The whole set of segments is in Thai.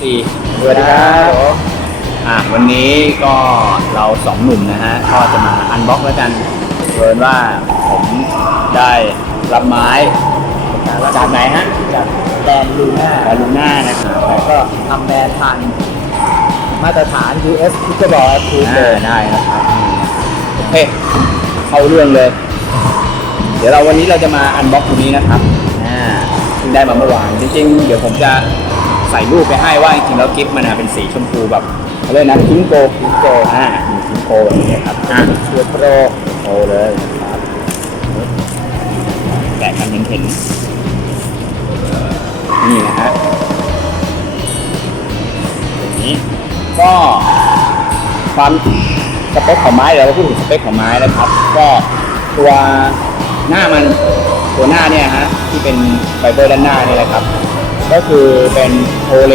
สี่สวัสดีครับอะวันนี้ก็เราสองหนุ่มนะฮะก็จะมาอันบ็อกแล้วกันเพินว่าผมได้รับไม้จากไหนฮะจากแบรนด์ลูน่าจากลูน่านะครับแล้วก็ทำแบรนด์ทันมาตรฐาน US พิกเกอร์บอลทูเบอ่าได้นะครับโอเคเข้าเรื่องเลย เดี๋ยวเราวันนี้เราจะมาอันบ็อกตัวนี้นะครับอ่าซึ่งได้มาเมื่อวานจริงๆ เดี๋ยวผมจะ ใส่รูปไปให้ว่าจริงๆแล้วกิฟต์มันเป็นสีชมพูแบบเขาเรียกนะพิงโกพิงโกอ่ามีพิงโกแบบนี้ครับอ่าเชือโปรโชว์เลยครับแกะกันเห็นเห็นๆนี่นะฮะอย่างนี้ก็ความสเปคของไม้เดี๋ยวเราพูดถึงสเปคของไม้นะครับ ก็ตัวหน้ามันตัวหน้าเนี่ยฮะที่เป็นไฟเบอร์ด้านหน้าเนี่ยนะครับ ก็คือเป็นโอเล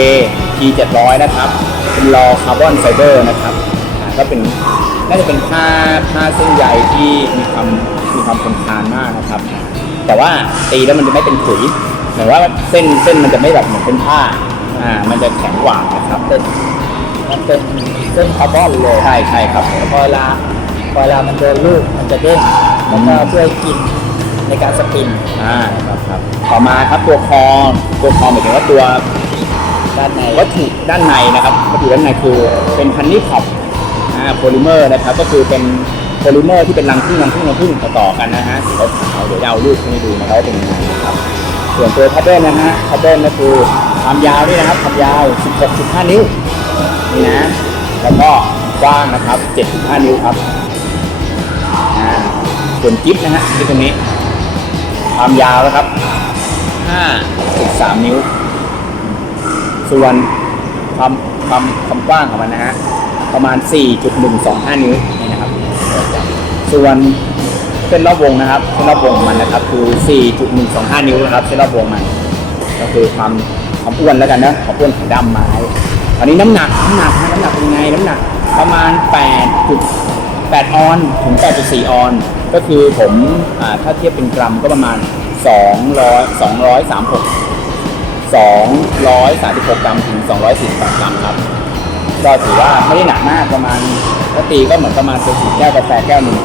T700 นะครับ เป็นรอคาร์บอนไฟเบอร์นะครับอ่าก็เป็นน่าจะเป็นผ้าผ้าเส้นใยที่มีความมีความทนทานมากนะครับ แต่ว่าตีแล้วมันจะไม่เป็นขุยหมายว่าเส้นเส้นมันจะไม่แบบเหมือนเป็นผ้าอ่ามันจะแข็งกว่านะครับ เป็นมันเป็นเส้นคาร์บอนเลยใช่ใช่ครับผมพอเวลาพอเวลามันโดนลูกมันจะเด้งแล้วก็ช่วยกิน ในการสปินอ่าครับครับต่อมาครับตัวคอตัวคอหมายถึงว่าตัวด้านในวัตถุด้านในนะครับวัตถุด้านในคือเป็นฮันนี่พอปอ่าโพลิเมอร์นะครับก็คือเป็นโพลิเมอร์ที่เป็นรังพึ่งรังพึ่งรังพึ่งต่อๆกันนะฮะสีขาวๆเดี๋ยวจะเอารูปให้ดูนะครับว่าเป็นยังไงนะครับส่วนตัวทับเบิลนะฮะทับเบิลก็คือความยาวนี่นะครับความยาว 16.5 นิ้วนี่นะแล้วก็กว้างนะครับ 7.5 นิ้วครับอ่าส่วนกิ๊บนะฮะที่ตรงนี้ ความยาวนะครับ5.3นิ้ว ส่วนความความความกว้างของมันนะฮะประมาณ 4.125 นิ้วนี่นะครับ ส่วนเส้นรอบวงนะครับเส้นรอบวงของมันนะครับ คือ 4.125 นิ้วนะครับเส้นรอบวงมัน ก็คือความความอ้วนแล้วกันนะความอ้วนของด้ามไม้ตอนนี้น้ำหนักน้ำหนักนะน้ำหนักเป็นยังไงน้ำหนักประมาณ 8.8 ออนถึง 8.4 ออน ก็คือผมอถ้าเทียบเป็นกรัมก็ประมาณ 200 236 236 กรัมถึง 248 กรัมครับ ก็ถือว่าไม่ได้หนักมากประมาณถ้าตีก็เหมือนประมาณเป็นสีแก้วกาแฟแก้วหนึ่ง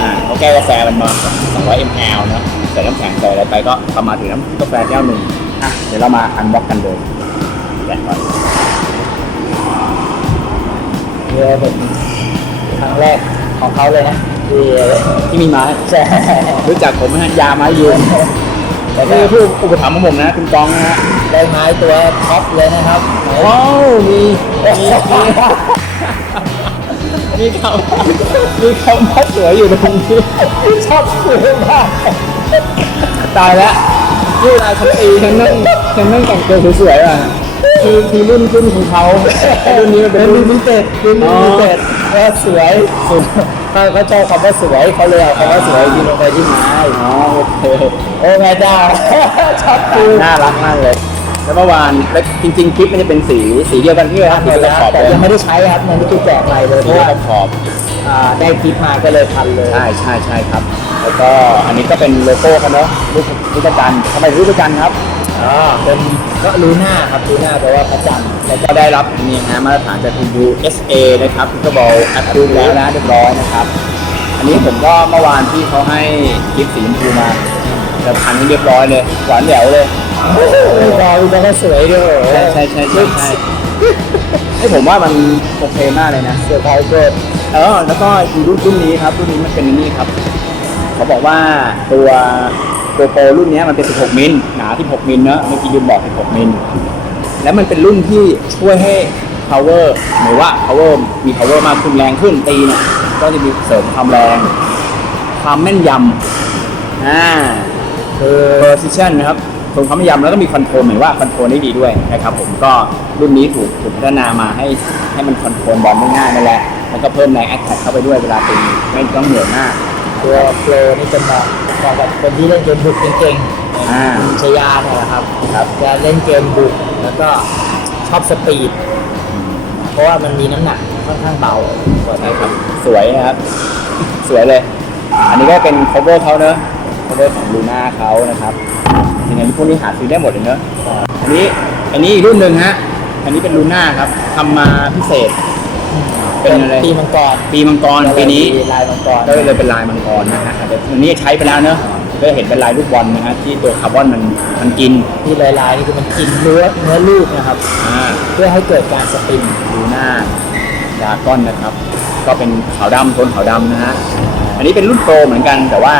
อ่าเพราแก้วกาแฟมันมา200 ml เนอะใส่น้ำแข็งใส่อะไรไปก็ประมาณถึงน้ำกาแฟแก้วหนึ่งอะเดี๋ยวเรามาอันบ็อกกันเลยแกะก่อนเรือเป็นครั้งแรกของเขาเลยนะ ที่ที่มีไม้ใช่รู้จักผมไหมฮะยาไม้ยืนแต่นี่คือผู้อุปถัมภ์ของผมนะคุณกองนะฮะได้ไม้ตัวท็อปเลยนะครับว้าวมีมีมีมีคำมีคำว่าสวยอยู่ตรงนี้ชอบสวยมากตายแล้วนี่เวลาฉันตีฉันนั่งฉันนั่งแต่งตัวสวยๆอะคือคือรุ่นรุ่นของเขาไอ้รุ่นนี้มันเป็นเป็นรุ่นลิมิเต็ดเป็นลิมิเต็ด ว่าสวยสุดเขาเขาชอบคำว่าสวยเขาเลยเอาคำว่าสวยยิงลงไปที่ไม้อ๋อโอเคโอ้แม่เจ้าชอบคือน่ารักมากเลย แล้วเมื่อวานแล้วจริงๆคลิปมันจะเป็นสีสีเดียวกันที่เราหมที่ดเราแล้วขอบแต่เลยยังไม่ได้ใช้ครับมันไม่ได้แจกอะไรเลยเพสีราะเดียวว่ากันขอบอ่าได้คลิปมาก็เลยทันเลยใช่ใช่ใช่ครับ แล้วก็อันนี้ก็เป็นโลโก้เขาเนอะรูปรูปพระจันทร์ทำไมรูปพระจันทร์ครับ เป็นก็ลูน่าครับลูน่าแปลว่าพระจันทร์แล้วก็ได้รับนี่ฮะมาตรฐานจาก USA นะครับที่ก็บอกอัดรูปแล้วนะเรียบร้อยนะครับ อันนี้ผมก็เมื่อวานที่เขาให้กิฟต์สีชมพูมาจะพันให้เรียบร้อยเลยหวานแหววเลยโอ้ยบอลมันก็สวยด้วยใช่ใช่ใช่ใช่ใช่ให้ผมว่ามันโอเคมากเลยนะเสือร์ไพรส์เกิดเออแล้วก็รุ่นรุ่นนี้ครับรุ่นนี้มันเป็นนี่ครับ เขาบอกว่าตัว ตัวโปรรุ่นนี้มันเป็น 16 มิลหนา 16 มิลเนอะเมื่อกี้ยืมบอก 16 มิลแล้วมันเป็นรุ่นที่ช่วยให้ power หมายว่า power มี power มากขึ้นแรงขึ้นตีเนี่ยก็จะมีเสริมความแรง ความแม่นยำอ่าคือ precision นะครับส่วนความแม่นยำแล้วก็มีคอนโทรลหมายว่าคอนโทรลได้ดีด้วยนะครับผมก็รุ่นนี้ถูกถูกพัฒนามาให้ให้มันคอนโทรลบอลได้ง่ายนั่นแหละแล้วก็เพิ่มแรงแอคแท็กเข้าไปด้วยเวลาตีไม่ต้องเหนื่อยมาก ตัวโปรนี่จะเหมาะเหมาะกับคนที่เล่นเกมบุกเก่งอ่า ๆชยาเนี่ยแหละครับครับจะเล่นเกมบุกแล้วก็ชอบสปีด เพราะว่ามันมีน้ำหนักค่อนข้างเบากว่าใช่ครับ สวยนะครับ สวยเลย อันนี้ก็เป็น cover เขาเนอะ cover ของลูน่าเขานะครับจริงๆพวกนี้หาซื้อได้หมดเลยเนอะอันนี้ อันนี้อีกรุ่นหนึ่งฮะ อันนี้เป็นลูน่าครับทำมาพิเศษ เป็นอะไรปีมังกรปีมังกรปีนี้ลายมังกรก็เลยเป็นลายมังกรนะฮะอาจจะอันนี้ใช้ไปแล้วเนอะก็เห็นเป็นลายลูกบอลนะฮะที่ตัวคาร์บอนมันมันกินที่ลายลายๆนี่คือมันกินเนื้อเนื้อลูกนะครับอ่าเพื่อให้เกิดการสปินลูน่าดากอนนะครับ ก็เป็นขาวดำโทนขาวดำนะฮะอันนี้เป็นรุ่นโปรเหมือนกัน แต่ว่า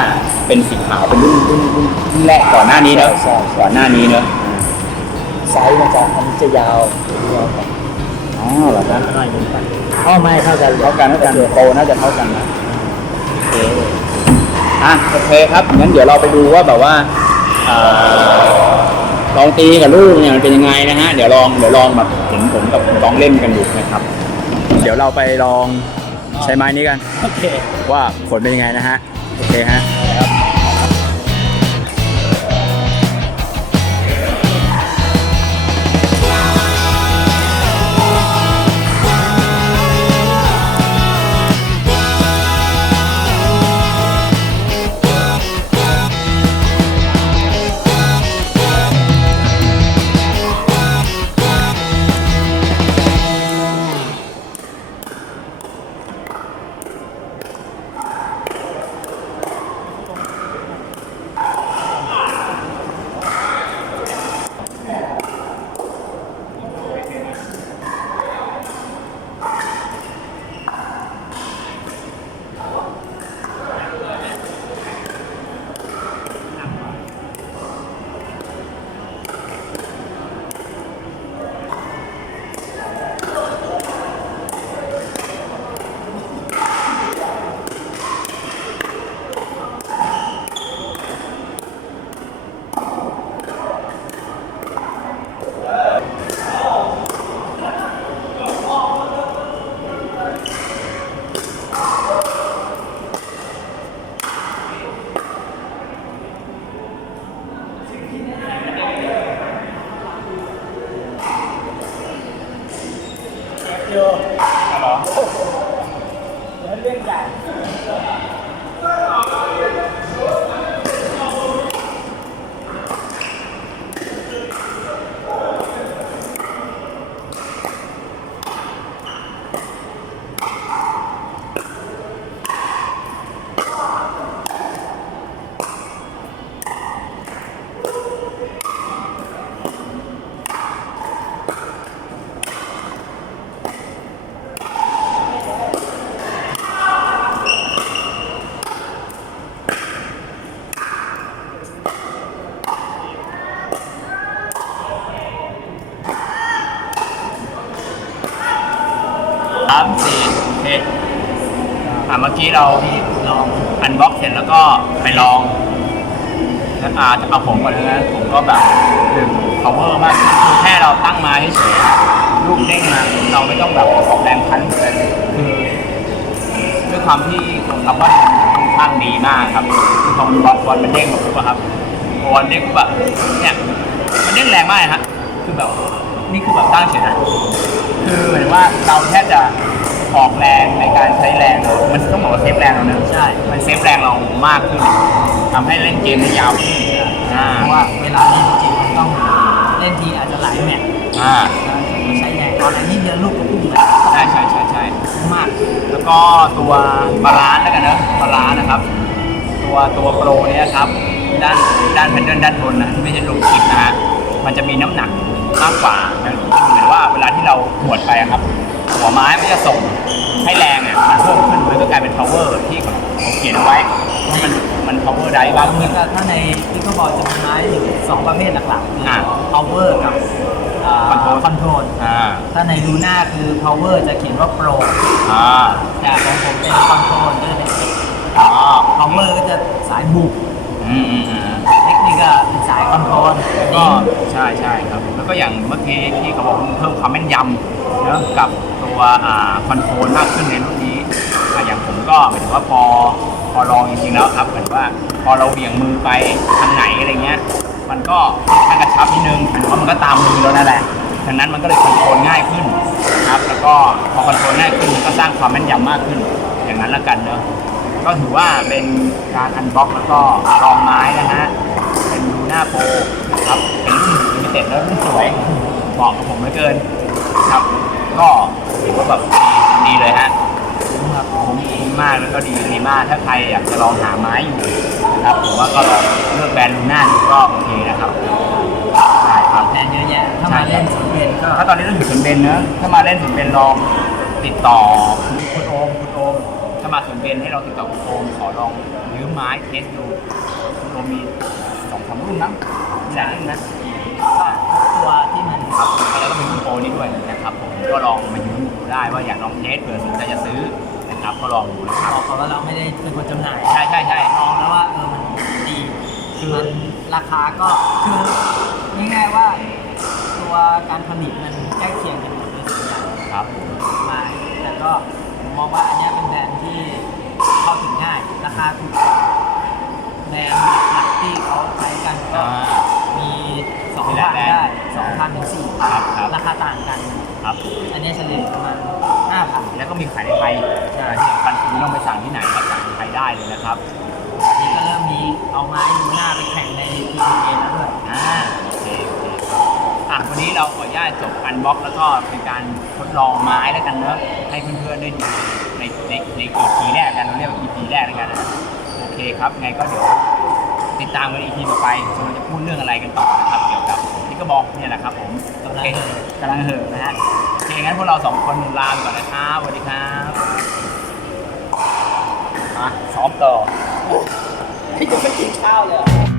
เป็นสีขาวเป็นรุ่นรุ่นรุ่นรุ่นแรกก่อนหน้านี้เนอะใช่ก่อนหน้านี้เนอะไซส์มันจะอันนี้จะยาวเยาวกว่าอ๋อ เหรอครับหน่อยเหมือนกันอ๋อไม่เท่ากันเท่ากันเท่ากันโปรน่าจะเท่ากันนะโอเคอะโอเคครับงั้นเดี๋ยวเราไปดูว่าแบบว่าเอ่อลองตีกับลูกเนี่ยมันเป็นยังไงนะฮะเดี๋ยวลองเดี๋ยวลองแบบเห็นผมกับลองเล่นกันดูนะครับ เดี๋ยวเราไปลองใช้ไม้นี้กัน โอเค ว่าผลเป็นยังไงนะฮะ โอเคฮะ แล้วก็ไปลองแล้วอาจะเอาผมก่อนนะผมก็แบบดึง power มากคือแค่เราตั้งมาเฉยๆลูกเด้งมาเราไม่ต้องแบบออกแรงพันเลยคือด้วยความที่ของคาร์บอนค่อนข้างดีมากครับคือพอมันบอลบอลมันเด้งมาปุ๊บอะครับบอลเด้งปุ๊บอะเนี่ยมันเด้งแรงมากฮะคือแบบนี่คือแบบตั้งเฉยนะคือเหมือนว่าเราแทบจะออกแรงในการใช้แรง งเราเนอะใช่ มันเซฟแรงเรามากขึ้นทำให้เล่นเกมได้ยาวขึ้นอ่าเพราะว่าเวลาเล่นจริงๆมันต้องเล่นทีอาจจะหลายแมตช์อ่าใช้แรงตอนแรงนิดเดียวลูกก็พุ่งไปใช่ใช่ใช่ใช่มาก แล้วก็ตัวบาลานซ์แล้วกันเนอะบาลานซ์นะครับ ตัวตัวโปรเนี่ยครับ ด้านด้านแพนเดิลด้านบนนะที่ไม่ใช่ลูกคิดนะฮะมันจะมีน้ำหนักมากกว่าเหมือนว่าเวลาที่เราหวดไปอะครับ หัวไม้มันจะส่งให้แรงเนี่ยมันเพิ่มขึ้นมันก็กลายเป็น power ที่เขาเขียนเอาไว้ว่ามันมัน power ได้บ้างเหมือนกับถ้าในพิกเกอร์บอลจะมีไม้อยู่สองประเภทหลักๆคืออ่า power กับคอนโทรลคอนโทรลอ่าถ้าในลูน่าคือ power จะเขียนว่า pro อ่าแต่ของผมเป็นคอนโทรลก็จะเป็น อ๋อ power ก็จะสายบุก อืมอืมอืมเทคนิค ก็สายคอนโทรลก็ใช่ใช่ครับ แล้วก็อย่างเมื่อกี้ที่เขาบอกเพิ่มความแม่นยำเนะกับตัวอ่าคอนโทรลมากขึ้นในรุ่นนี้อะอย่างผมก็หมายถึงว่าพอพอลองจริงๆแล้วครับเหมือนว่าพอเราเบี่ยงมือไปทางไหนอะไรเงี้ย มันก็ค่อนข้างกระชับนิดนึงหมายถึงว่ามันก็ตามมือแล้วนั่นแหละดังนั้นมันก็เลยคอนโทรลง่ายขึ้นครับ แล้วก็พอคอนโทรลง่ายขึ้นมันก็สร้างความแม่นยำมากขึ้น อย่างนั้นละกันเนอะก็ถือว่าเป็นการอันบ็อกแล้วก็ลองไม้นะฮะ เป็นลูน่าโปรครับเป็นรุ่นลิมิเต็ดแล้วรุ่นสวยเหมาะกับผมเหลือเกินครับก็ถือว่าแบบดีเลยฮะครับคุ้มคุ้มมากแล้วก็ดีดีมากถ้าใครอยากจะลองหาไม้อยู่นะครับผมว่าก็ลองเลือกแบรนด์ลูน่าดูก็โอเคนะครับใช่ครับแบรนด์เยอะแยะถ้ามาเล่นสวนเวียนก็ถ้าตอนนี้ต้องอยู่สวนเบนเนอะถ้ามาเล่นสวนเบนลองติดต่อคุณคุณโอมคุณโอมถ้ามาสวนเบนให้เราติดต่อคุณโอมขอลองยืมไม้เทสดูคุณโอมมี สองสามรุ่นนะแสนรุ่นนะก็ตัวที่มันครับแล้วก็มีคุณโอนี่ด้วยนะครับผมก็ลองมายืมดูได้ว่าอยากลองเทสเผื่อสนใจจะซื้อนะครับก็ลองดูนะครับบอกเขาว่าเราไม่ได้เป็นคนจำหน่ายใช่ใช่ใช่ลองแล้วว่าเออมันดีคือมันราคาก็คือง่ายๆว่า ตัวการผลิตมันใกล้เคียงกันหมดเลยทุกอย่างครับมาแต่ก็ผมมองว่าอันเนี้ยเป็นแบรนด์ที่เข้าถึงง่ายราคาถูกกว่าแบรนด์ กันก็อ่า มีสองมีหพัลายนแบรนด์ได้สองพันถึงสี่ครับครับ ราคาต่างกัน ครับ อันเนี้ยเฉลี่ยประมาณห้าพัน แล้วก็มีขายในไทยที่สำคัญคือไม่ต้องไปสั่งที่ไหนก็สั่งในไทยได้เลยนะครับ นี่ก็เริ่มมีเอาไม้ดูหน้าไปแข่งใน PTA แล้วด้วย อ่าโอเคโอเคอะวันนี้เราขออนุญาตจบอันบ็อกแล้วก็เป็นการทดลองไม้แล้วกันเนอะให้เพื่อนๆได้ดูในในใน EP แรกกันเราเรียกว่า EP แรกแล้วกันนะโอเคครับไงก็เดี๋ยว ติดตามกัน EP ต่อไปเราจะพูดเรื่องอะไรกันต่อนะครับเกี่ยวกับที่กระบอกเนี่ยแหละครับผมกำลังโอเคกำลังเห่อะนะฮะโอเคงั้นพวกเราสองคนลาไปก่อนนะครับสวัสดีครับมาซ้อมต่อพี่จะไม่กินข้าวเลย